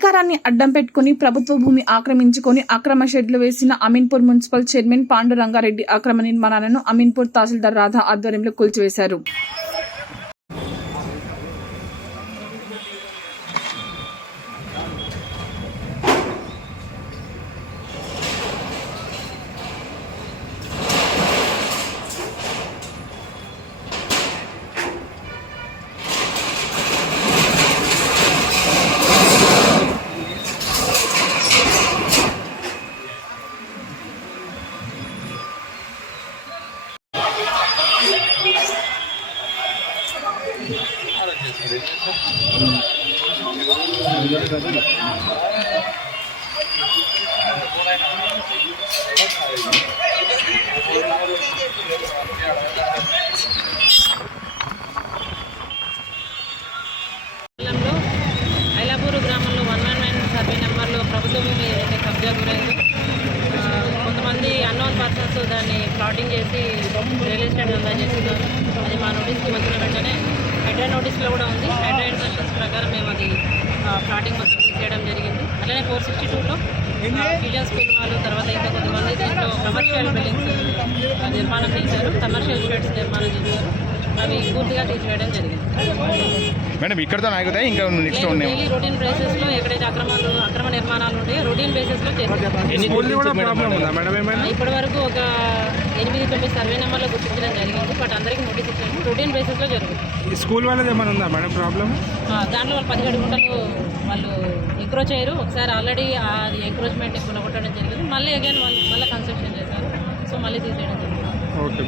అధికారాన్ని అడ్డం పెట్టుకుని ప్రభుత్వ భూమి ఆక్రమించుకొని అక్రమ షెడ్లు వేసిన అమీన్పూర్ మున్సిపల్ చైర్మన్ పాండురంగారెడ్డి అక్రమ నిర్మాణాలను అమీన్పూర్ తహసీల్దార్ రాధా ఆధ్వర్యంలో కూల్చివేశారు. ఐలాపూర్ గ్రామంలో వన్ వన్ నైన్ సర్వే నెంబర్లో ప్రభుత్వం అయితే ఏదైతే కబ్జా గురైందో కొంతమంది అన్నోన్ పర్సన్స్ దాన్ని ప్లాటింగ్ చేసి రియల్ ఎస్టేట్ దందా చేస్తున్నారు అది మా నోటీస్కి వచ్చిన వెంటనే హెడ్లైన్ నోటీస్లో కూడా ఉంది. హెడ్లైన్ సెక్షన్స్ ప్రకారం మేము అది ఆ, ప్లాటింగ్ మొత్తం తీసేయడం జరిగింది. అలానే ఫోర్ సిక్స్టీ టూలో ఫ్యూజన్ స్కూల్ వాళ్ళు తర్వాత ఇంకా కొంతమంది దీంట్లో కమర్షియల్ బిల్డింగ్స్ నిర్మాణం చేశారు. కమర్షియల్ షెడ్స్ నిర్మాణం చేశారు. అవి పూర్తిగా తీసివేయడం జరిగింది. మేడం ఇక్కడతో ఆగుతాయి ఇంకా నెక్స్ట్ ఉన్నాయి డైలీ రొటీన్ బేసిస్లో ఎక్కడైతే అక్రమాలు అక్రమ నిర్మాణాలు ఉంటాయో రొటీన్ బేసిస్లో చేస్తాం ఇప్పటి వరకు ఒక ఎనిమిది తొమ్మిది సర్వే నెంబర్లో గుర్తించడం జరిగింది. బట్ అందరికీ నోటీస్ ఇచ్చాము. రొటీన్ బేసిస్లో జరుగుతుంది. స్కూల్ వాళ్ళది ఏమైనా ఉందా మేడం ప్రాబ్లమ్? ఆ, దాంట్లో వాళ్ళు పదిహేడు గుంటలు వాళ్ళు ఎంక్రోచ్ అయ్యారు ఒకసారి ఆల్రెడీ ఆ ఎంక్రోచ్మెంట్ కొనగొట్టడం జరిగింది. మళ్ళీ అగైన్ వాళ్ళు మళ్ళీ కన్స్ట్రక్షన్ చేశారు. సో మళ్ళీ తీసేయడం జరిగింది ఓకే